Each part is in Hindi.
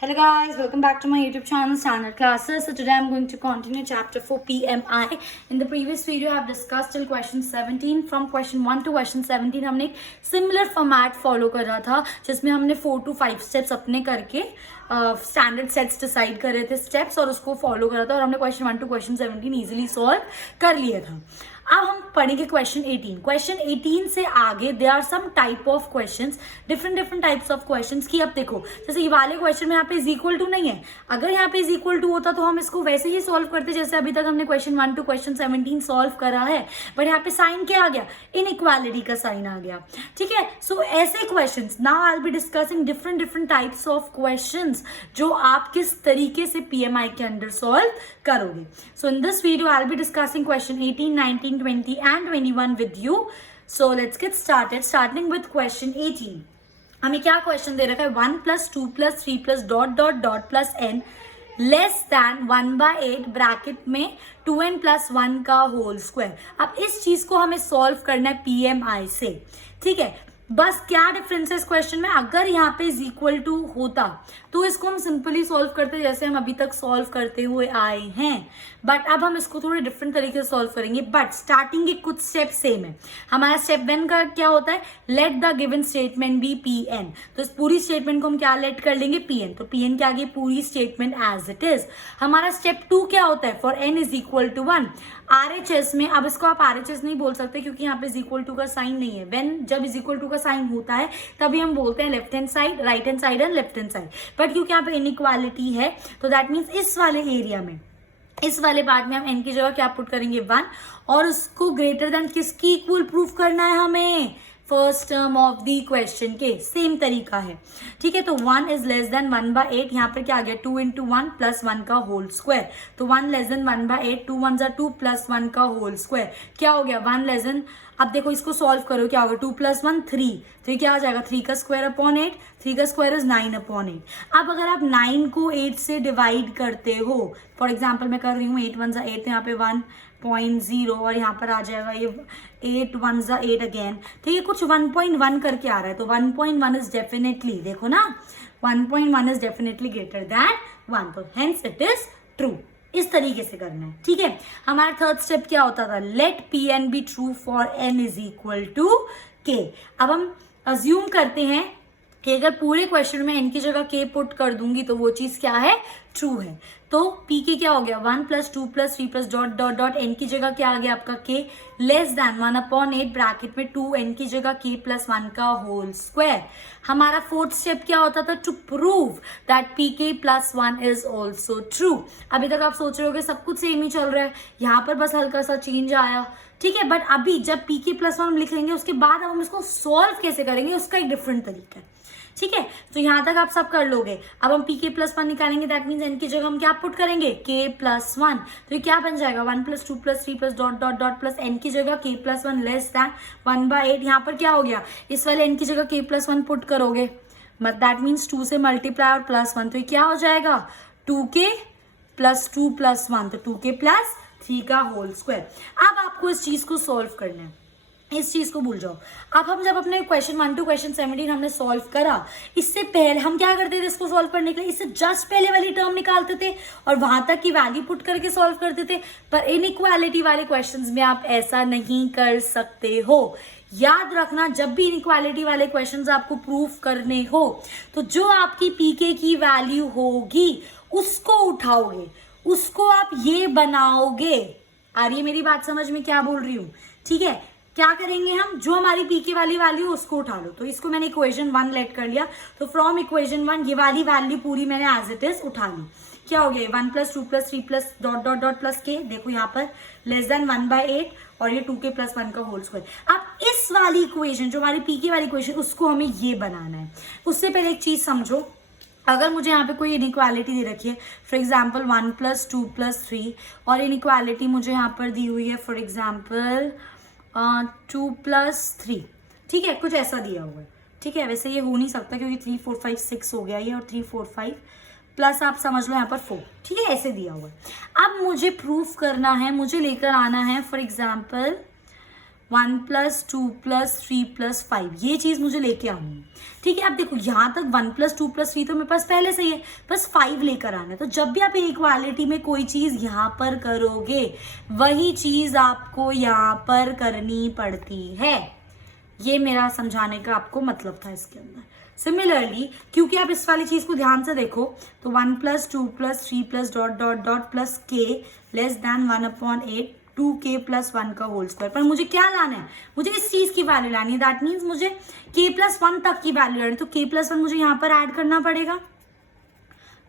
Hello guys, welcome back to my YouTube channel Standard Classes. So today I'm going to continue chapter 4 PMI. In the previous video I have discussed till question 17. From question 1 to question 17 हमने एक similar format follow कर रहा था जिसमें हमने 4 to 5 steps अपने करके स्टैंडर्ड सेट्स डिसाइड कर रहे थे स्टेप्स और उसको फॉलो करा था और हमने question 1 to question 17 easily solve कर लिया था. अब हम पढ़ेंगे क्वेश्चन 18. क्वेश्चन 18 से आगे there are some type of questions, different types of questions की. अब देखो जैसे ये वाले क्वेश्चन में यहाँ पे इज इक्वल टू नहीं है. अगर यहाँ पे इज इक्वल टू होता तो हम इसको वैसे ही सॉल्व करते जैसे अभी तक हमने क्वेश्चन 1 to क्वेश्चन 17 सॉल्व करा है. बट यहाँ पे साइन क्या आ गया? इनइक्वालिटी का साइन आ गया. ठीक है. सो ऐसे question now I will be discussing different types of question जो आप किस तरीके से पीएमआई के अंदर सॉल्व करोगे. So in this video I will be discussing question 18, 19, 20 and 21 with you. So let's get started. Starting with question 18. हमें क्या क्वेश्चन दे रखा है? 1 plus 2 plus 3 plus dot plus n less than 1/8 bracket में 2n plus 1 का होल स्क्वायर. अब इस चीज को हमें सॉल्व करना है पीएमआई से. ठीक है. बस क्या डिफरेंस है इस क्वेश्चन में? अगर यहाँ पे इज इक्वल टू होता तो इसको हम सिंपली सॉल्व करते जैसे हम अभी तक सॉल्व करते हुए आए हैं. बट अब हम इसको थोड़े डिफरेंट तरीके से सॉल्व करेंगे. बट स्टार्टिंग के कुछ स्टेप सेम है. हमारा स्टेप 1 का क्या होता है? Let the given statement be P n. तो इस पूरी स्टेटमेंट को हम क्या लेट कर लेंगे? P n. तो पी एन के आगे पूरी स्टेटमेंट एज इट इज. हमारा स्टेप 2 क्या होता है? For n is equal to 1 RHS में. अब इसको आप RHS नहीं बोल सकते क्योंकि यहाँ पे इज इक्वल टू का साइन नहीं है. व्हेन जब इज इक्वल टू का साइन होता है तभी हम बोलते हैं left hand side, right hand side and left hand side. But क्योंकि यहाँ पे इनइक्वालिटी है तो दैट मीन्स इस वाले एरिया में, इस वाले पार्ट में हम n की जगह क्या पुट करेंगे? 1. और उसको ग्रेटर देन किसकी इक्वल प्रूफ करना है हमें? First term of the question के. सेम तरीका है. ठीक है. तो 1 इज लेस देन 1/8. यहाँ पर क्या आ गया? 2 into 1 plus 1 का होल स्क्वायर. तो 1 less than 1/8. 2 1s are 2 plus 1 का होल स्क्वायर. क्या हो गया? 1 लेस देन. अब देखो इसको सॉल्व करो. क्या होगा? 2 plus 1 3. तो ये क्या आ जाएगा? 3 का स्क्वायर अपॉन 8. 3 का स्क्वायर इज 9 अपॉन 8. अब अगर आप 9 को 8 से डिवाइड करते हो, फॉर एग्जाम्पल मैं कर रही हूँ 8 1s are 8. तो यहाँ पे 1.0 और यहाँ पर आ जाएगा ये 8 1s are 8 अगेन. ठीक है. कुछ 1.1 करके आ रहा है तो 1.1 इज डेफिनेटली, देखो ना, 1.1 इज डेफिनेटली ग्रेटर दैन 1. तो हेंस इट इज ट्रू. इस तरीके से करना है. ठीक है. हमारा थर्ड स्टेप क्या होता था? Let P n be true for n is equal to k. अब हम अज्यूम करते हैं कि अगर पूरे क्वेश्चन में n की जगह k पुट कर दूंगी तो वो चीज क्या है? ट्रू है. तो p के क्या हो गया? 1 plus 2 plus 3 plus dot n की जगह क्या आ गया आपका? k लेस दैन 1/8 ब्रैकेट में 2n की जगह k plus 1 का होल स्क्वायर. हमारा फोर्थ स्टेप क्या होता था? To prove that pk plus 1 is also true. अभी तक आप सोच रहे होगे सब कुछ सेम ही चल रहा है, यहाँ पर बस हल्का सा चेंज आया. ठीक है. बट अभी जब pk plus 1 लिख लेंगे उसके बाद अब हम इसको सॉल्व कैसे करेंगे उसका एक डिफरेंट तरीका है. ठीक है. तो यहां तक आप सब कर लोगे. अब हम pk plus 1 निकालेंगे. दैट मीन्स n की जगह हम क्या पुट करेंगे? k plus 1. तो ये क्या बन जाएगा? 1 plus 2 plus 3 plus dot plus n की जगह k plus 1 लेस दैन 1/8. यहाँ पर क्या हो गया? इस वाले n की जगह k plus 1 पुट करोगे. दैट मीन्स 2 से मल्टीप्लाई और प्लस 1. तो ये क्या हो जाएगा? 2k plus 2 plus 1. तो 2k plus 3 का होल स्क्वायर. अब आपको इस चीज को सॉल्व करना है. इस चीज को भूल जाओ. अब हम जब अपने क्वेश्चन 1 to क्वेश्चन 17 हमने सॉल्व करा, इससे पहले हम क्या करते थे इसको सॉल्व करने के लिए? इससे जस्ट पहले वाली टर्म निकालते थे और वहां तक की वैल्यू पुट करके सॉल्व करते थे. पर इनइक्वालिटी वाले क्वेश्चंस में आप ऐसा नहीं कर सकते हो. याद रखना, जब भी इनइक्वालिटी वाले क्वेश्चंस आपको प्रूफ करने हो तो जो आपकी पीके की वैल्यू होगी उसको उठाओगे, उसको आप ये बनाओगे. आ रही है मेरी बात समझ में क्या बोल रही हूँ? ठीक है. क्या करेंगे हम? जो हमारी पीके वाली वैल्यू उसको उठा लो. तो इसको मैंने इक्वेशन 1 लेट कर लिया. तो फ्रॉम इक्वेशन 1 ये वाली वैल्यू पूरी मैंने एज इट इज उठा ली. क्या हो गया? 1 plus 2 plus 3 plus dot plus के. देखो यहाँ पर लेस देन 1/8 और ये 2k plus 1 का होल स्क्वायर. अब इस वाली इक्वेशन जो हमारी पीके वाली इक्वेशन उसको हमें ये बनाना है. उससे पहले एक चीज समझो. अगर मुझे यहाँ पे कोई इनइक्वालिटी दे रखी है, फॉर एग्जाम्पल 1 plus 2 plus 3 और इनइक्वालिटी मुझे यहाँ पर दी हुई है फॉर एग्जाम्पल 2 plus 3. ठीक है. कुछ ऐसा दिया हुआ है. ठीक है. वैसे ये हो नहीं सकता क्योंकि 3 4 5 6 हो गया ये और 3 4 5 प्लस आप समझ लो यहाँ पर 4. ठीक है. ऐसे दिया हुआ है. अब मुझे प्रूफ करना है, मुझे लेकर आना है फॉर एग्जाम्पल 1 + 2 + 3 + 5, ये चीज़ मुझे लेके आनी है। ठीक है, अब देखो यहाँ तक 1 + 2 + 3 तो मेरे पास पहले से ही है, बस 5 लेकर आना है। तो जब भी आप इनइक्वालिटी में कोई चीज़ यहाँ पर करोगे वही चीज़ आपको यहाँ पर करनी पड़ती है। ये मेरा समझाने का आपको मतलब था इसके अंदर। सिमिलरली क्योंकि आप इस वाली चीज को ध्यान से देखो तो 1 + 2 + 3 + ... plus k less than 1/8 2k + 1 का होल स्क्वायर। पर मुझे क्या लाना है, मुझे इस चीज की वैल्यू लानी है। दैट मीन्स मुझे k + 1 तक की वैल्यू लानी है, तो k + 1 मुझे यहाँ पर ऐड करना पड़ेगा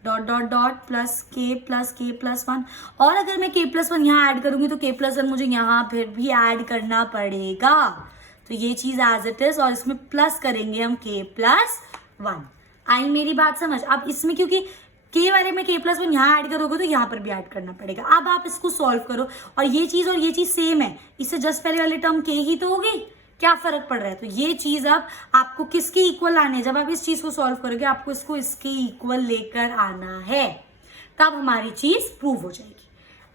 प्लस k + 1। और अगर मैं k + 1 यहाँ ऐड करूंगी तो k + 1 मुझे यहाँ फिर भी ऐड करना पड़ेगा। तो ये चीज एज इट इज, और इसमें प्लस करेंगे हम k + 1। आई मेरी बात समझ। अब इसमें क्योंकि k वाले में k + 1 यहाँ ऐड करोगे तो यहाँ पर भी ऐड करना पड़ेगा। अब आप इसको सॉल्व करो और ये चीज सेम है, इससे जस्ट पहले वाले टर्म k ही तो होगी, क्या फर्क पड़ रहा है। तो ये चीज अब आपको किसके इक्वल आने हैं, जब आप इस चीज को सॉल्व करोगे आपको इसको इसके इक्वल लेकर आना है, तब हमारी चीज प्रूव हो जाएगी।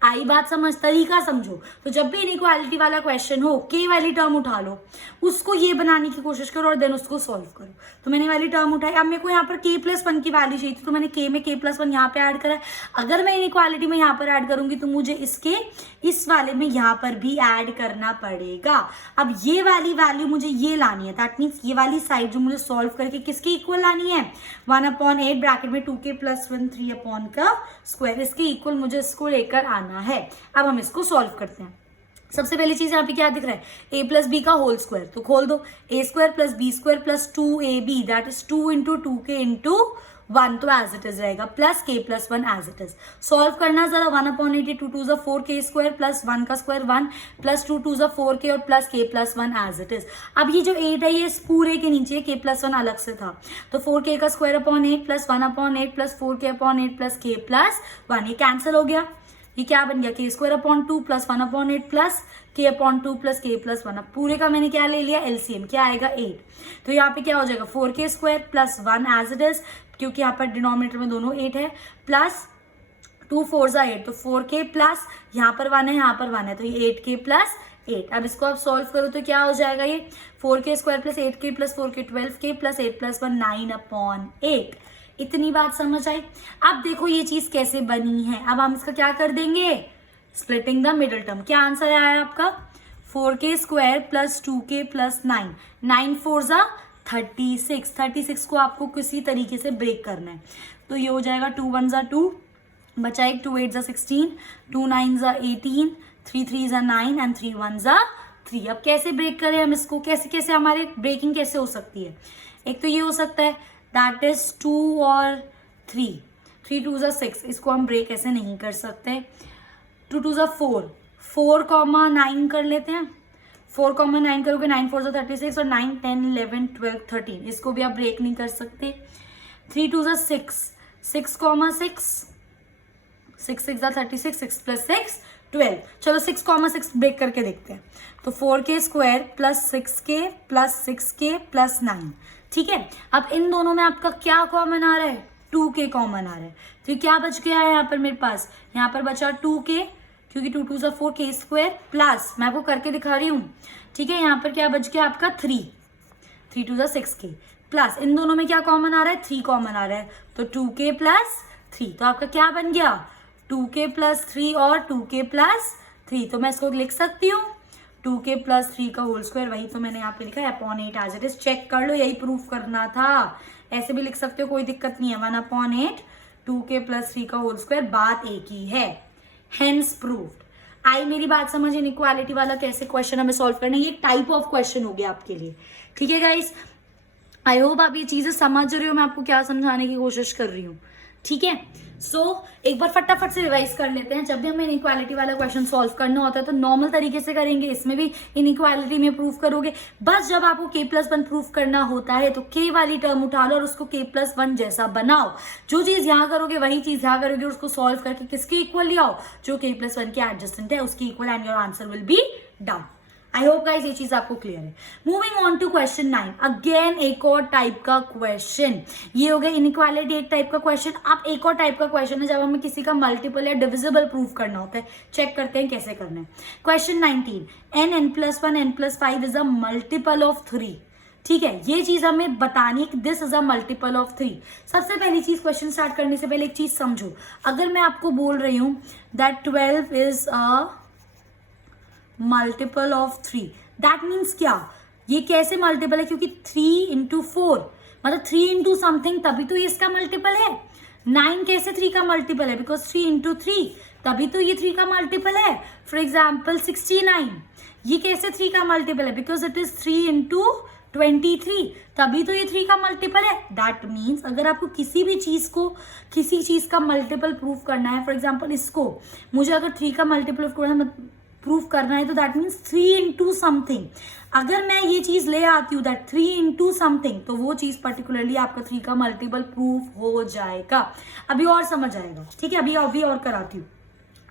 आई बात समझ, तरीका समझो। तो जब भी इनइक्वालिटी वाला क्वेश्चन हो k वाली टर्म उठा लो, उसको ये बनाने की कोशिश करो और देन उसको सॉल्व करो। तो मैंने वाली टर्म उठाई, अब मेरे को यहाँ पर k + 1 की वैल्यू चाहिए थी तो मैंने k में k + 1 यहाँ पे ऐड करा है। अगर मैं इनइक्वालिटी में यहाँ पर ऐड करूंगी तो मुझे इसके इस वाले में यहाँ पर भी ऐड करना पड़ेगा। अब ये वाली वैल्यू मुझे ये लानी है, दैट मीन्स ये वाली साइड जो मुझे सॉल्व करके किसके इक्वल लानी है, 1/8 ब्रैकेट में 2k + 1 3/² इसके इक्वल मुझे इसको लेकर आना है। अब हम इसको सॉल्व करते हैं। सबसे पहली चीज यहाँ पे क्या दिख रहा है, a + b का होल स्क्वायर, तो खोल दो a² + b² + 2ab that is 2 × 2k × 1, तो एज इट इज रहेगा, plus k + 1 as it is. Solve करना जरा, 1/8 2 2 4k² + 1 का स्क्वायर 1 + 2 2 4k और plus k + 1 as it is. अब ये जो 8 है ये इस पूरे के नीचे k + 1 अलग से था, तो 4k का स्क्वायर अपॉन 8 + 1/8 + 4k/8 + k + 1, ये कैंसिल हो गया। ये क्या बन गया, k² अपॉन 2 + 1/8 + k/2 + k + 1। अब पूरे का मैंने क्या ले लिया, LCM, क्या आएगा 8। तो यहाँ पे क्या हो जाएगा 4k² + 1 एज इट इज, क्योंकि यहाँ पर डिनोमिनेटर में दोनों 8 है, प्लस 2 4 = 8, तो 4k प्लस यहाँ पर 1 है यहाँ पर 1 है, तो ये 8k + 8। अब इसको आप सॉल्व करो तो क्या हो जाएगा, ये 4k² + 8k + 4k 12k + 8 + 1 9/8। इतनी बात समझ आई। अब देखो ये चीज कैसे बनी है, अब हम इसका क्या कर देंगे, स्प्लिटिंग द मिडल टर्म। क्या आंसर आया आपका, 4k² + 2k + 9, 9 4 = 36, 36 को आपको किसी तरीके से ब्रेक करना है। तो ये हो जाएगा 2 1 = 2, बचा एक 2 8 = 16, 2 9 = 18, 3 3 = 9 एंड 3 1 = 3। अब कैसे ब्रेक करें हम इसको, कैसे कैसे हमारे ब्रेकिंग कैसे हो सकती है। एक तो ये हो सकता है दैट इज 2 और 3, 3 2 = 6, इसको हम ब्रेक ऐसे नहीं कर सकते। 2 2 = 4, 4,9 कर लेते हैं, 4,9 करोगे 9 4 = 36 और 9 10 11 12 13, इसको भी आप ब्रेक नहीं कर सकते। 3 2 = 6, 6,6, 6 6 = 36, 6 + 6 12। चलो 6,6 ब्रेक करके देखते हैं। तो 4k² + 6k + 6k + 9, ठीक है। अब इन दोनों में आपका क्या कॉमन आ रहा है, 2k कॉमन आ रहा है, तो क्या बच गया है यहाँ पर मेरे पास, यहाँ पर बचा 2k, क्योंकि 2 2 = 4k² प्लस, मैं आपको करके दिखा रही हूँ, ठीक है। यहाँ पर क्या बच गया आपका 3 3 2 = 6k प्लस, इन दोनों में क्या कॉमन आ रहा है, 3 कॉमन आ रहा है, तो 2k + 3, तो आपका क्या बन गया 2k + 3 और 2k + 3। तो मैं इसको लिख सकती हूँ 2k + 3 का होल स्क्वायर, वही तो मैंने यहाँ पे लिखा है /8 एज इट इज। चेक कर लो, यही प्रूफ करना था, ऐसे भी लिख सकते हो, कोई दिक्कत नहीं है। 1/8 2k + 3 का होल स्क्वायर, बात एक ही है, हेंस प्रूव्ड। आई मेरी बात समझ, इनइक्वालिटी वाला कैसे क्वेश्चन हमें सॉल्व करना है, ये टाइप ऑफ क्वेश्चन हो गया आपके लिए, ठीक है गाइस। आई होप आप ये चीजें समझ रहे हो, मैं आपको क्या समझाने की कोशिश कर रही हूँ, ठीक है। सो एक बार फटाफट से रिवाइज कर लेते हैं। जब भी हमें इनइक्वालिटी वाला क्वेश्चन सॉल्व करना होता है तो नॉर्मल तरीके से करेंगे, इसमें भी इनइक्वालिटी में प्रूफ करोगे। बस जब आपको k + 1 प्रूफ करना होता है तो k वाली टर्म उठा लो और उसको k + 1 जैसा बनाओ। जो चीज यहाँ करोगे वही चीज यहाँ करोगे, उसको सॉल्व करके किसके इक्वल ले आओ, जो k + 1 के एडजस्टेंट है उसकी equal, and your answer will be done. I hope guys ये चीज आपको क्लियर है। Moving on to question 9, again एक और टाइप का क्वेश्चन। ये हो गया इनइक्वालिटी एक टाइप का क्वेश्चन। अब एक और टाइप का क्वेश्चन है जब हमें किसी का मल्टीपल या डिविजिबल प्रूव करना होता है। चेक करते हैं कैसे करना है। Question 19, n+1 n+5 is a multiple of 3। ठीक है, ये चीज हमें बतानी है कि this is a multiple of 3। सबसे पहली चीज, क्वेश्चन स्टार्ट करने से पहले एक चीज समझो। अगर मैं आपको बोल रही हूं that 12 is a multiple of 3, that means क्या, ये कैसे मल्टीपल है, क्योंकि 3 into 4 मतलब 3 into समथिंग, तभी तो ये इसका मल्टीपल है। 9 कैसे 3 का मल्टीपल है, बिकॉज 3 into 3, तभी तो ये 3 का मल्टीपल है। फॉर एग्जाम्पल 69, ये कैसे 3 का मल्टीपल है, बिकॉज इट इज 3 into 23, तभी तो ये 3 का मल्टीपल है। दैट मीन्स अगर आपको किसी भी चीज को, किसी चीज का मल्टीपल प्रूव करना है, फॉर एग्जाम्पल इसको मुझे अगर 3 का मल्टीपल प्रूफ करना है, तो दैट मीन्स 3 into समथिंग। अगर मैं ये चीज ले आती हूँ दैट 3 into समथिंग, तो वो चीज पर्टिकुलरली आपका 3 का मल्टीपल प्रूफ हो जाएगा। अभी और समझ आएगा, ठीक है। अभी और कराती हूँ।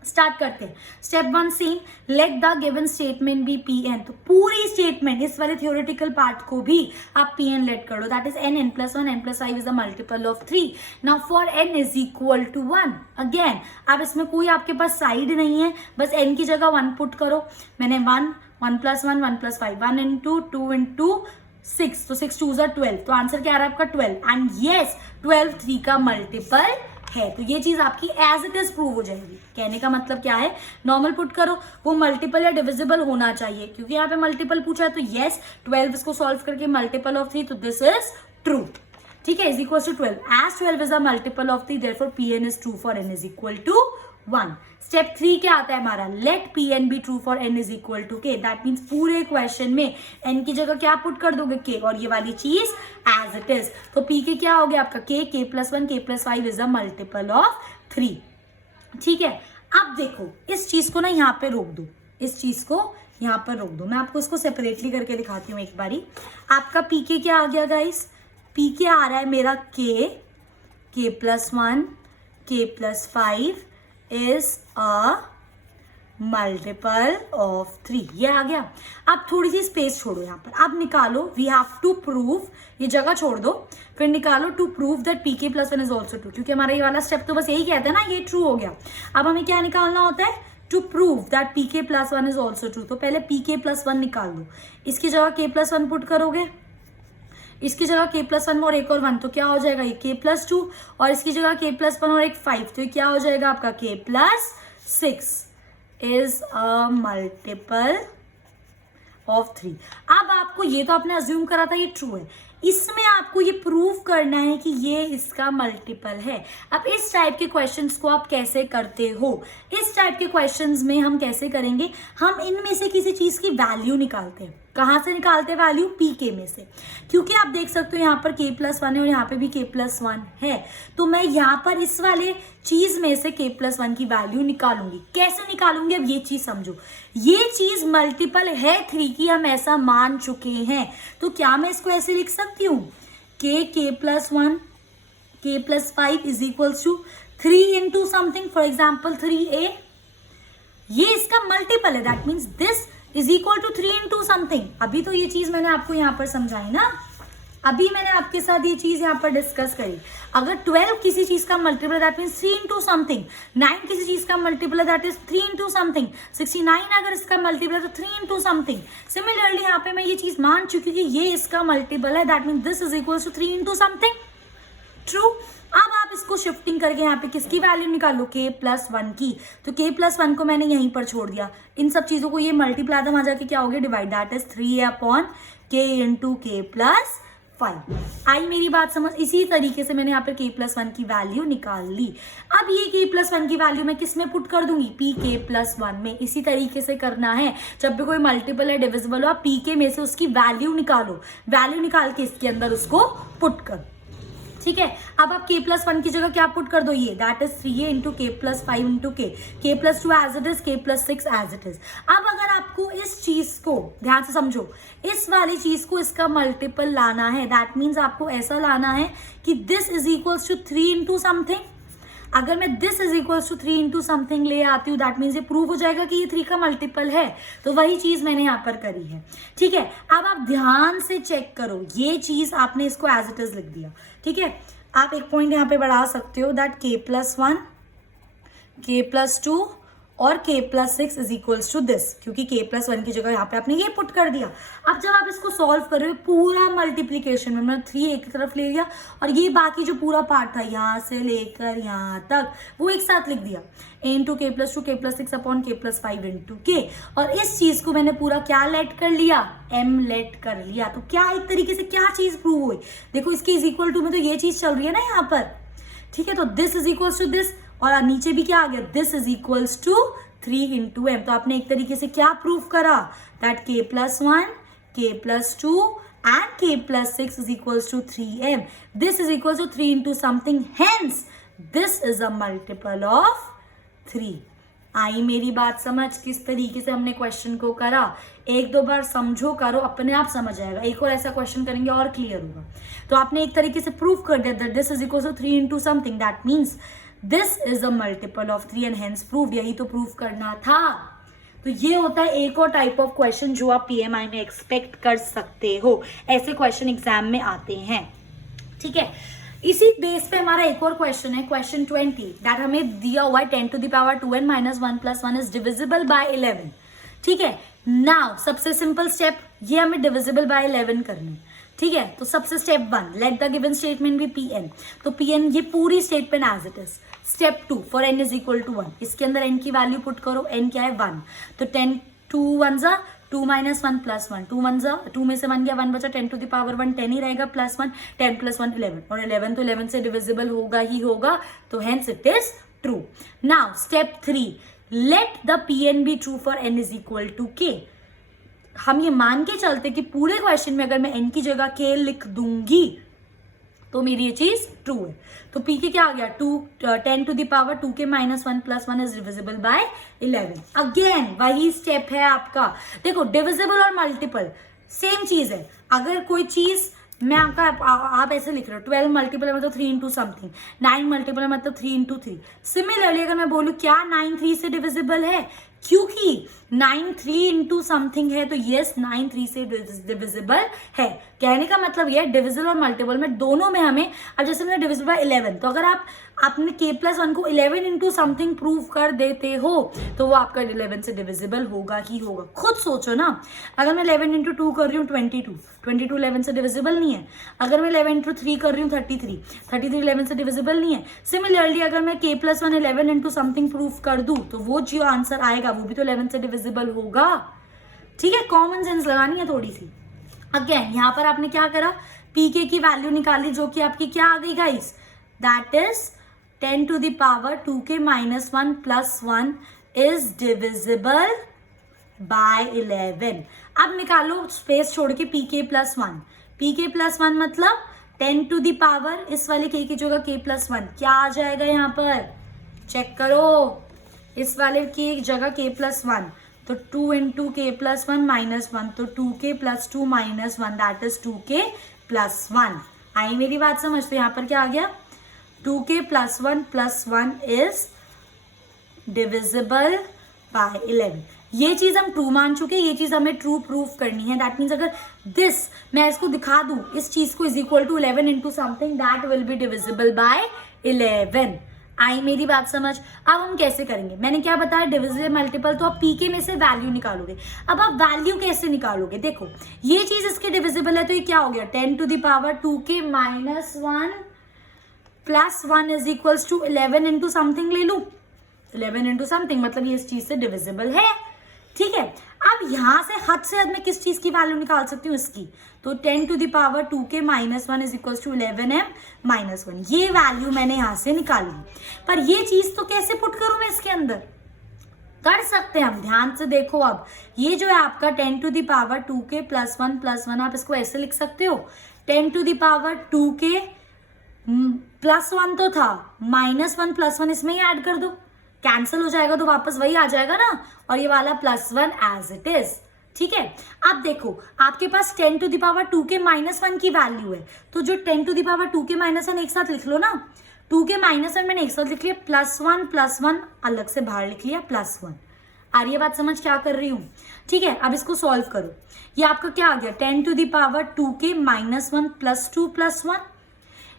स्टार्ट करते हैं। स्टेप 1 से let the given statement be Pn। तो पूरी स्टेटमेंट, इस वाले थियोरेटिकल पार्ट को भी आप Pn लेट कर लो। That is n+1 n+5 is the multiple of 3। Now for n is equal to 1। Again अब इसमें कोई आपके पास साइड नहीं है, बस n की जगह 1 पुट करो। मैंने 1 1+1 1+5 1 into 2 into 6, तो 6 2s are 12, तो आंसर क्या आ रहा है आपका 12। एंड यस 12 3 का मल्टीपल है, तो ये चीज आपकी एज इट इज प्रूव हो जाएगी। कहने का मतलब क्या है, नॉर्मल पुट करो, वो मल्टीपल या डिविजिबल होना चाहिए, क्योंकि यहाँ पे मल्टीपल पूछा है, तो यस 12 इसको सॉल्व करके मल्टीपल ऑफ 3, तो दिस इज ट्रू। ठीक है, is equal to 12, as 12 is a multiple of 3, therefore Pn is true for n is equal to 1। Step 3 क्या आता है हमारा, let Pn be true for n is equal to k। That means पूरे क्वेश्चन में n की जगह क्या पुट कर दोगे, k, और ये वाली चीज एज इट इज। तो Pk क्या हो गया आपका k+1 k+5 is a multiple of 3। ठीक है, अब देखो इस चीज को ना यहाँ पे रोक दो, इस चीज को यहाँ पर रोक दो। मैं आपको इसको सेपरेटली करके दिखाती हूँ एक बारी। आपका Pk क्या आ गया गाइस, Pk आ रहा है मेरा k+1 k+5 is a multiple of 3, ये आ गया। अब थोड़ी सी स्पेस छोड़ो यहाँ पर, अब निकालो, वी हैव टू प्रूव, ये जगह छोड़ दो, फिर निकालो to prove that Pk+1 is also true, क्योंकि हमारा ये वाला स्टेप तो बस यही कहता है ना, ये ट्रू हो गया। अब हमें क्या निकालना होता है, to prove that Pk+1 is also true. तो पहले Pk+1 निकाल दो, इसकी जगह k+1 पुट करोगे, इसकी जगह k+1 और एक और 1, तो क्या हो जाएगा ये k+2, और इसकी जगह k+1 और एक 5, तो ये क्या हो जाएगा आपका k+6 is a multiple of 3। अब आपको ये तो आपने अज्यूम करा था ये ट्रू है, इसमें आपको ये प्रूव करना है कि ये इसका मल्टीपल है। अब इस टाइप के क्वेश्चंस को आप कैसे करते हो, इस टाइप के क्वेश्चंस में हम कैसे करेंगे, हम इनमें से किसी चीज की वैल्यू निकालते हैं। कहाँ से निकालते हैं वैल्यू, Pk में से, क्योंकि आप देख सकते हो यहाँ पर k+1 है और यहाँ पे भी k+1 है, तो मैं यहाँ पर इस वाले चीज में से k+1 की वैल्यू निकालूंगी। कैसे निकालूंगी, अब ये चीज समझो, ये चीज मल्टीपल है 3 की, हम ऐसा मान चुके हैं, तो क्या मैं इसको ऐसे लिख सकती हूँ, k+1 k+5 is equals to 3 into something, for example 3a, ये इसका मल्टीपल है, that means this is equal to 3 into something. अभी तो ये चीज मैंने आपको यहाँ पर समझाई ना, अभी मैंने आपके साथ ये चीज यहाँ पर डिस्कस करी। अगर 12 किसी चीज का मल्टीपल है दैट मीन्स 3 into समथिंग, 9 किसी चीज का मल्टीपल है दैट इज 3 into समथिंग, 69 अगर इसका मल्टीपल है तो 3 into समथिंग। सिमिलरली यहाँ पे मैं ये चीज मान चुकी हूँ कि ये इसका मल्टीपल है, that means this is equal to 3 into something, true. अब आप इसको शिफ्टिंग करके यहाँ पे किसकी वैल्यू निकालो, k+1 की, तो k+1 को मैंने यहीं पर छोड़ दिया, इन सब चीजों को ये मल्टीप्लाई था, वहां जाके क्या हो गया divide, that is 3a/k into k+5। आई मेरी बात समझ, इसी तरीके से मैंने यहाँ पे k+1 की वैल्यू निकाल ली। अब ये k+1 की वैल्यू मैं किस में पुट कर दूंगी, Pk+1 में। इसी तरीके से करना है, जब भी कोई मल्टीपल है डिविजिबल हो, आप Pk में से उसकी वैल्यू निकालो, वैल्यू निकाल के इसके अंदर उसको पुट करो। ठीक है, अब आप k+1 की जगह क्या पुट कर दो, ये that is 3a into k+5 into k+2 as it is, k+6 as it is. अब अगर आपको इस चीज को ध्यान से समझो, इस वाली चीज को इसका मल्टीपल लाना है, दैट मीन्स आपको ऐसा लाना है कि this is equals to 3 into something. अगर मैं this is equals to 3 into something ले आती हूँ, दैट मीन्स ये प्रूव हो जाएगा कि ये 3 का मल्टीपल है। तो वही चीज मैंने यहाँ पर करी है। ठीक है, अब आप ध्यान से चेक करो, ये चीज आपने इसको एज इट इज लिख दिया। ठीक है, आप एक पॉइंट यहाँ पे बढ़ा सकते हो, दैट k+1 k+2 और k+6 is equals to this, क्योंकि k+1 की जगह यहाँ पे आपने ये पुट कर दिया। अब जब आप इसको सॉल्व कर रहे हो पूरा मल्टीप्लीकेशन में, मैंने 3 एक तरफ ले लिया और ये बाकी जो पूरा पार्ट था यहाँ से लेकर यहाँ तक वो एक साथ लिख दिया, a into k+2 k+6 upon k+5 into k। और इस चीज को मैंने पूरा क्या लेट कर लिया, m लेट कर लिया। तो क्या एक तरीके से क्या चीज प्रूव हुई, देखो इसके इज इक्वल टू में तो ये चीज चल रही है ना यहाँ पर। ठीक है, तो this is equals to this और नीचे भी क्या आ गया, this is equals to 3 into m. तो आपने एक तरीके से क्या प्रूव करा, that k+1 k+2 and k+6 is equals to 3m। This is equals to 3 into something, hence this is a multiple of 3। आई मेरी बात समझ, किस तरीके से हमने क्वेश्चन को करा। एक दो बार समझो, करो, अपने आप समझ आएगा। एक और ऐसा क्वेश्चन करेंगे और क्लियर होगा। तो आपने एक तरीके से प्रूव कर दिया that this is equals to 3 into something, that means this is a multiple of 3 and hence prove. यही तो प्रूव करना था। तो ये होता है एक और टाइप ऑफ क्वेश्चन जो आप PMI में एक्सपेक्ट कर सकते हो। ऐसे क्वेश्चन एग्जाम में आते हैं। ठीक है, इसी बेस पे हमारा एक और क्वेश्चन है, क्वेश्चन 20, दैट हमें दिया हुआ है 10 to the power 2n minus 1 plus 1 is divisible by 11। ठीक है, नाउ सबसे सिंपल स्टेप, ये हमें डिविजिबल बाय 11 करनी है। ठीक है, तो सबसे step 1, let the given statement be Pn। तो Pn ये पूरी statement as it is. Step 2, for n is equal to 1, इसके अंदर n की वैल्यू पुट करो, n क्या है 1। तो 10 2 1 जा 2 माइनस 1 प्लस 1, 2 1 जा 2 में से 1 गया 1 बचा, 10 टू द पावर 1 10 ही रहेगा, प्लस 1 10 प्लस 1 11 और 11 तो 11 से डिविजिबल होगा ही होगा, तो hence it is true. Now step 3, let the Pn be true for n is equal to k। हम ये मान के चलते कि पूरे क्वेश्चन में अगर मैं n की जगह k लिख दूंगी तो मेरी ये चीज ट्रू है। तो p के क्या आ गया, 10 to the power 2k minus 1 plus 1 is divisible by 11। Again वही स्टेप है आपका। देखो डिविजिबल और मल्टीपल सेम चीज है। अगर कोई चीज मैं आपका आप ऐसे लिख रहे हो, 12 मल्टीपल है मतलब 3 इंटू समथिंग, 9 मल्टीपल है मतलब 3 इंटू 3। सिमिलरली अगर मैं बोलूँ क्या 9 3 से डिविजिबल है, क्योंकि 9 3 इंटू समथिंग है तो यस 9 3 से डिविजिबल है। कहने का मतलब ये डिविजिबल और मल्टीपल में दोनों में हमें, अब जैसे मैंने डिविजिबल बाय 11, तो अगर आप आपने k+1 को 11 इंटू समथिंग प्रूव कर देते हो तो वो आपका 11 से डिविजिबल होगा ही होगा। खुद सोचो ना, अगर मैं 11 इंटू 2 कर रही हूँ 22 11 से डिविजिबल नहीं है। अगर मैं 11 इंटू 3 कर रही हूँ 33 11 से डिविजिबल नहीं है। सिमिलरली अगर मैं k+1 11 इंटू समथिंग प्रूव कर दूं तो वो जो आंसर आएगा वो भी तो 11 से डिविजिबल होगा। ठीक है, कॉमन सेंस लगानी है थोड़ी सी। अगेन यहाँ पर आपने क्या करा, pk की वैल्यू निकाली जो कि आपकी क्या आ गई guys, that is 10 to the power 2k minus 1 plus 1 is divisible by 11। अब निकालो स्पेस छोड़ के pk+1। pk+1 मतलब 10 टू द पावर इस वाले k की जगह k+1 क्या आ जाएगा, यहाँ पर चेक करो, इस वाले की जगह k+1 तो 2 इंटू k+1 माइनस 1 तो 2k plus 2 minus 1 that is 2k+1। आई मेरी बात समझ। तो यहाँ पर क्या आ गया, 2k+1 plus 1 is divisible by 11। ये चीज हम ट्रू मान चुके, ये चीज हमें ट्रू प्रूफ करनी है। दैट मीन्स अगर दिस मैं इसको दिखा दूं, इस चीज को is equal to 11 into something, that will be divisible by 11। आई मेरी बात समझ। अब हम कैसे करेंगे, मैंने क्या बताया, डिविजिबल मल्टीपल, तो आप pk में से वैल्यू निकालोगे। अब आप वैल्यू कैसे निकालोगे, देखो ये चीज इसके डिविजिबल है तो ये क्या हो गया, 10 to the power 2k minus 1 plus 1 is equals to 11 into something ले लू, 11 इंटू समथिंग मतलब ये इस चीज से डिविजिबल है। ठीक है, अब यहां से हद मैं किस चीज की वैल्यू निकाल सकती हूँ, इसकी। तो 10 to the power 2k minus 1 is equals to 11m minus 1, ये वैल्यू मैंने यहां से निकाली। पर ये चीज तो कैसे पुट करूं मैं इसके अंदर, कर सकते हैं हम, ध्यान से देखो। अब ये जो है आपका 10 to the power 2k plus 1 आप इसको ऐसे लिख सकते हो, 10 to the power 2k plus 1 तो था, माइनस 1 प्लस 1 इसमें ही ऐड कर दो, कैंसिल हो जाएगा तो वापस वही आ जाएगा ना, और ये वाला प्लस 1 एज इट इज। ठीक है, अब देखो आपके पास 10 to the power 2k minus 1 की वैल्यू है, तो जो 10 to the power 2k minus 1 एक साथ लिख लो ना, 2 के -1 मैंने एक साथ लिख लिया, +1 अलग से बाहर लिख लिया +1। आ रही है बात समझ क्या कर रही हूं? ठीक है, अब इसको सॉल्व करो। ये आपका क्या आ गया, 10 टू द पावर 2 के -1 +2 +1।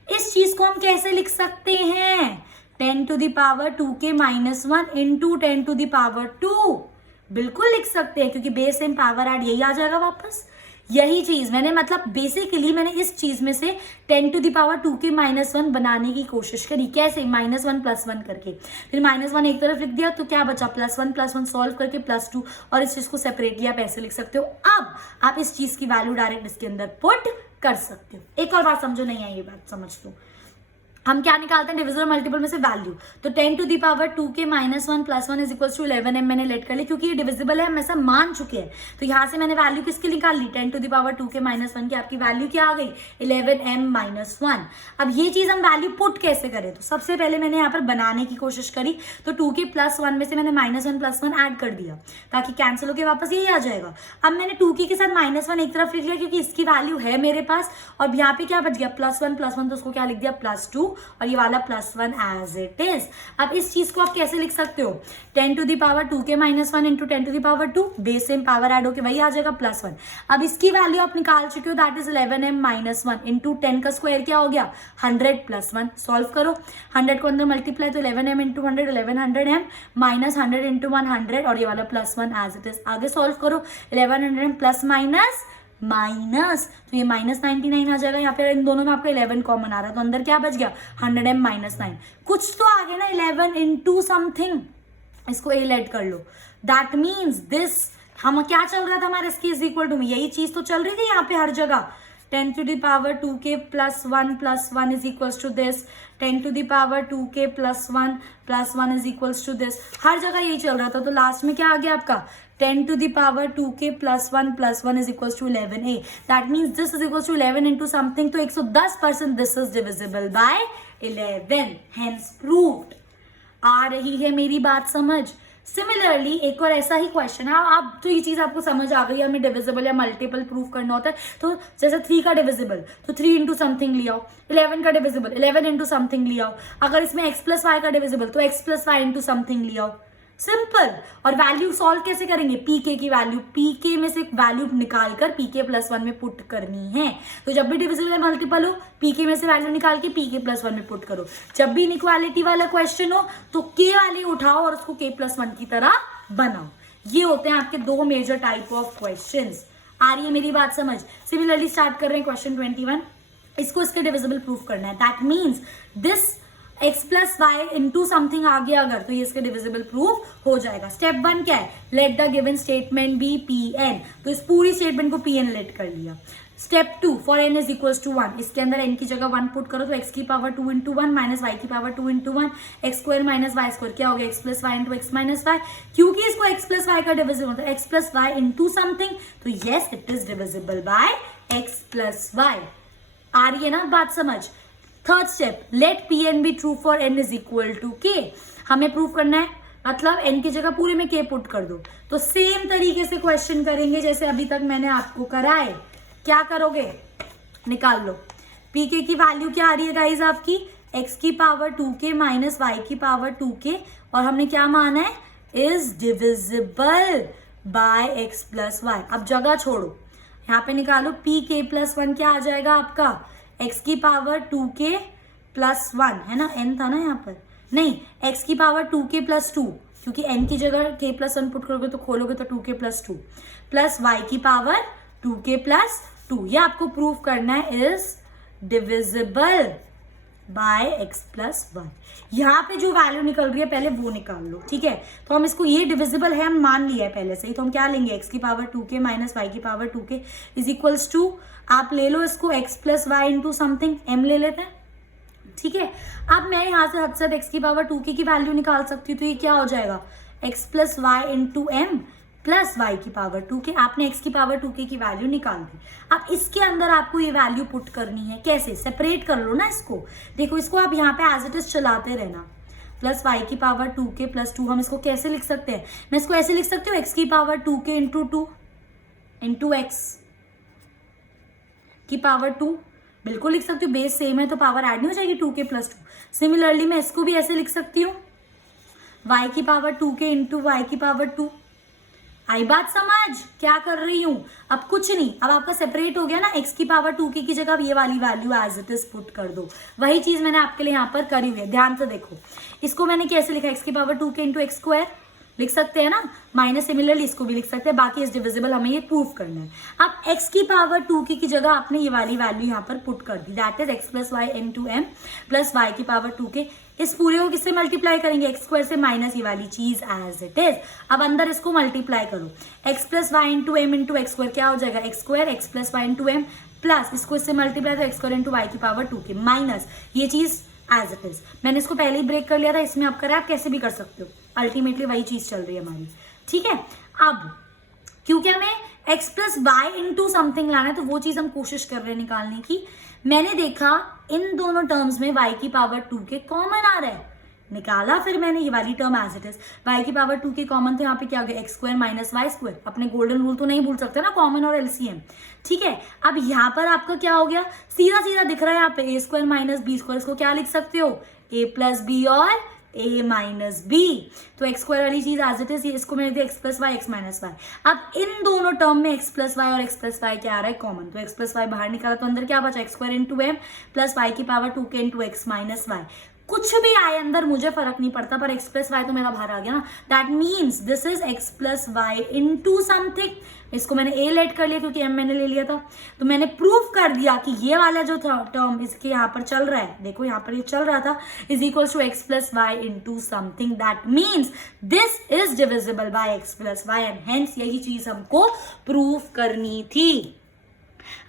इस चीज को हम कैसे लिख सकते हैं, 10 टू द पावर 2 के -1 इंटू 10 टू द पावर 2। बिल्कुल लिख सकते हैं, क्योंकि बेस एंड पावर ऐड यही आ जाएगा वापस। यही चीज मैंने मतलब बेसिकली मैंने इस चीज में से 10 टू द पावर 2 के -1 बनाने की कोशिश करी। कैसे, -1 +1 करके, फिर -1 एक तरफ लिख दिया तो क्या बचा, +1 सॉल्व करके +2, और इस चीज को सेपरेटली आप ऐसे लिख सकते हो। अब आप इस चीज की वैल्यू डायरेक्ट इसके अंदर पुट कर सकते हो। एक और बात समझो, नहीं आई ये बात समझ लो, हम क्या निकालते हैं डिविजिबल मल्टीपल में से वैल्यू। तो 10 टू द पावर 2 के -1 +1 इज इक्वल टू 11m मैंने लेट कर लिया, क्योंकि ये डिविजिबल है, हम ऐसा मान चुके हैं। तो यहाँ से मैंने वैल्यू किसकी निकाल ली, 10 टू द पावर 2 के -1 की आपकी वैल्यू क्या आ गई, 11m-1। अब ये चीज हम वैल्यू पुट कैसे करें, तो सबसे पहले मैंने यहाँ पर बनाने की कोशिश करी। तो 2 के +1 में से मैंने -1 +1 ऐड कर दिया, ताकि कैंसिल होकर वापस यही आ जाएगा। अब मैंने 2 के साथ -1 एक तरफ लिख लिया, क्योंकि इसकी वैल्यू है मेरे पास, और यहाँ पे क्या बच गया, +1 तो उसको क्या लिख दिया, +2, और ये वाला +1 एज इट इज। अब इस चीज को आप कैसे लिख सकते हो, 10 टू द पावर 2 के -1 into 10 to the power 2, base same power add होके वही आ जाएगा +1। अब इसकी वैल्यू आप निकाल चुके हो, दैट इज 11m-1 इंटू 10 का स्क्वायर क्या हो गया, 100 +1। सॉल्व करो, 100 को अंदर मल्टीप्लाई तो 11m इंटू 100 1100m -100 इंटू 100, और ये वाला +1 एज इट इज। आगे सॉल्व करो, 1100m माइनस, तो ये -99 आ जाएगा। यहाँ पे इन दोनों में आपका 11 कॉमन आ रहा है, तो अंदर क्या बच गया, 100m-9। कुछ तो आ गया ना, 11 इंटू समथिंग, इसको ए लेट कर लो। दैट मीन्स दिस, हम क्या चल रहा था हमारे इसकी इज इक्वल टू में, यही चीज तो चल रही थी यहाँ पे हर जगह। 10 टू द पावर 2 के +1 is equals to this, 10 to the power 2 के +1 इज इक्वल्स टू दिस, हर जगह यही चल रहा था। तो लास्ट में क्या आ गया आपका, 10 टू द पावर 2 के +1 is equals to 11a। That means this is equals to 11 into something, तो 110% this is divisible by 11, hence proved. आ रही है मेरी बात समझ? सिमिलरली एक और ऐसा ही क्वेश्चन है, आप तो ये चीज आपको समझ आ गई, हमें डिविजिबल या मल्टीपल प्रूफ करना होता है। तो जैसे 3 का डिविजिबल तो 3 इंटू समथिंग ले आओ, 11 का डिविजिबल 11 इंटू समथिंग ले आओ, अगर इसमें x + y का डिविजिबल तो x + y इंटू समथिंग ले आओ, सिंपल। और वैल्यू सॉल्व कैसे करेंगे, pk की वैल्यू, pk में से वैल्यू निकालकर pk +1 में पुट करनी है। तो जब भी डिविजिबल या मल्टीपल हो, pk में से वैल्यू निकाल के pk +1 में पुट करो। जब भी इनइक्वालिटी वाला क्वेश्चन हो तो k वैल्यू उठाओ और उसको k +1 की तरह बनाओ। ये होते हैं आपके 2 मेजर टाइप ऑफ क्वेश्चंस। आ रही है मेरी बात समझ? सिमिलरली स्टार्ट कर रहे हैं क्वेश्चन 21, इसको इसके डिविजिबल प्रूफ करना है। That means this x + y into something आ गया अगर, तो ये इसके डिविजिबल प्रूफ हो जाएगा। स्टेप 1 क्या है, let the given statement be Pn, तो इस पूरी स्टेटमेंट को Pn लेट कर लिया। Step 2, for n is equal to 1, इसके अंदर n की जगह 1 पुट करो, तो x की पावर 2 इंटू 1 माइनस y की power 2 into 1, x² minus y² क्या हो गया, x + y into x minus y। क्योंकि इसको x + y का डिविजिबल होता है, x + y इंटू समथिंग, तो yes it is divisible by x + y। आ रही है ना बात समझ? Third step, let Pn be true for n is equal to k। हमें प्रूव करना है, मतलब n की जगह पूरे में k पुट कर दो। तो सेम तरीके से क्वेश्चन करेंगे जैसे अभी तक मैंने आपको कराए। क्या करोगे, निकाल लो। pk की वैल्यू क्या आ रही है गाइज आपकी, x की पावर 2k माइनस y की पावर 2k, और हमने क्या माना है, is divisible by x + y। अब जगह छोड़ो, यहाँ पे निकालो pk +1 क्या आ जाएगा आपका, x की पावर 2k +1 है ना, n था ना यहाँ पर, नहीं x की पावर 2k +2, क्योंकि n की जगह k +1 पुट करोगे तो खोलोगे तो 2k +2 प्लस y की पावर 2k +2। ये आपको प्रूव करना है is divisible by x + y। यहाँ पे जो वैल्यू निकल रही है पहले वो निकाल लो, ठीक है। तो हम इसको, ये डिविजिबल है हम मान लिया है पहले से ही, तो हम क्या लेंगे, x की पावर 2k माइनस y की power 2k is equals to, आप ले लो इसको x + y into something, m ले लेते हैं, ठीक है। अब मैं यहाँ से हद से x की पावर 2k की वैल्यू निकाल सकती हूँ, तो ये क्या हो जाएगा, x + y into m plus y की पावर 2k। आपने x की पावर 2k की वैल्यू निकाल दी। अब इसके अंदर आपको ये वैल्यू पुट करनी है, कैसे, सेपरेट कर लो ना इसको। देखो इसको आप यहाँ पे एज इट इज चलाते रहना, प्लस y की पावर 2k +2। हम इसको कैसे लिख सकते हैं, मैं इसको ऐसे लिख सकती हूँ, x की power 2k into 2 into x की पावर 2 बिल्कुल लिख सकती हूँ, बेस सेम है तो पावर ऐड नहीं हो जाएगी 2k + 2। सिमिलरली मैं इसको भी ऐसे लिख सकती हूँ, y की पावर 2k इंटू y की पावर 2। आई बात समझ क्या कर रही हूं? अब कुछ नहीं, अब आपका सेपरेट हो गया ना, x की पावर 2k की जगह अब ये वाली value as it is put कर दो। वही चीज मैंने आपके लिए यहाँ पर करी हुई है, ध्यान से देखो। इसको मैंने कैसे लिखा, x की power 2k into x square लिख सकते हैं ना, माइनस सिमिलरली इसको भी लिख सकते हैं, बाकी इज डिविजिबल, हमें ये प्रूव करना है। अब x की पावर 2k की जगह आपने ये वाली वैल्यू यहाँ पर पुट कर दी, that is x + y into m plus y की पावर 2k। इस पूरे को किससे मल्टीप्लाई करेंगे, एक्स स्क्वायर से माइनस ये वाली चीज एज इट इज। अब अंदर इसको मल्टीप्लाई करो, x + y into m into x square क्या हो जाएगा, x square x + y into m plus इसको इससे मल्टीप्लाई तो x स्क्वायर into y की पावर 2k माइनस ये चीज एज इट इज। मैंने इसको पहले ही ब्रेक कर लिया था, इसमें आप करें, आप कैसे भी कर सकते हो, अल्टीमेटली वही चीज चल रही है हमारी, ठीक है। अब क्योंकि हमें x + y into समथिंग लाना है तो वो चीज हम कोशिश कर रहे हैं निकालने की। मैंने देखा इन दोनों टर्म्स में y की पावर 2k कॉमन आ रहा है, निकाला फिर मैंने ये वाली term as it is, y की पावर 2k कॉमन, तो यहाँ पे क्या हो गया, x square minus Y square. अपने गोल्डन रूल तो नहीं भूल सकते ना, कॉमन और एलसीएम, ठीक है। अब यहाँ पर आपका क्या हो गया, सीधा सीधा दिख रहा है यहाँ पे a square minus B square, इसको क्या लिख सकते हो, a + b और a माइनस बी। तो एक्स स्क्वायर वाली चीज एज इट इज, इसको मैंने दिया x + y x - y। अब इन दोनों टर्म में x + y और x + y क्या आ रहा है, कॉमन, तो x + y बाहर निकाला तो अंदर क्या बचा, x square into m plus y की power 2k into x - y। कुछ भी आए अंदर मुझे फर्क नहीं पड़ता, पर x + y तो मेरा बाहर आ गया ना, that means this is x + y into something. इसको मैंने a लेट कर लिया क्योंकि m मैंने ले लिया था, तो मैंने प्रूव कर दिया कि ये वाला जो टर्म इसके यहाँ पर चल रहा है, देखो यहाँ पर ये चल रहा था, is equal to x + y into something, that means this is divisible by x + y and hence यही चीज हमको प्रूव करनी थी।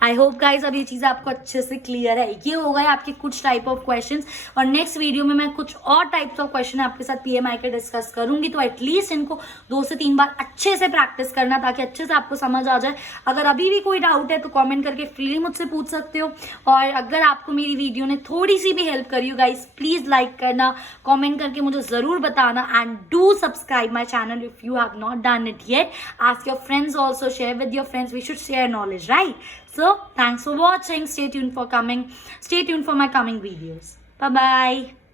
आई होप गाइज अब ये चीज आपको अच्छे से क्लियर है। ये हो गए आपके कुछ टाइप ऑफ क्वेश्चंस, और नेक्स्ट वीडियो में मैं कुछ और टाइप्स ऑफ क्वेश्चन आपके साथ पीएमआई के डिस्कस करूंगी, तो एटलीस्ट इनको 2 से 3 बार अच्छे से प्रैक्टिस करना ताकि अच्छे से आपको समझ आ जाए। अगर अभी भी कोई डाउट है तो कमेंट करके फ्रीली मुझसे पूछ सकते हो, और अगर आपको मेरी वीडियो ने थोड़ी सी भी हेल्प करी हो गाइज, प्लीज लाइक करना, कॉमेंट करके मुझे जरूर बताना, and do subscribe my channel if you have not done it yet. Ask your friends also, share with your friends, we should share knowledge, right? So thanks for watching, stay tuned for my coming videos. Bye bye.